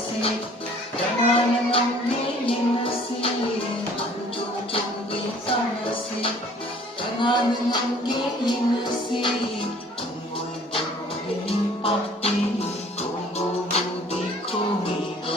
si Jangan memilih si Anjung-jung sana si Jangan memilih si Tunggu berlimpati Tunggu budi kumigo.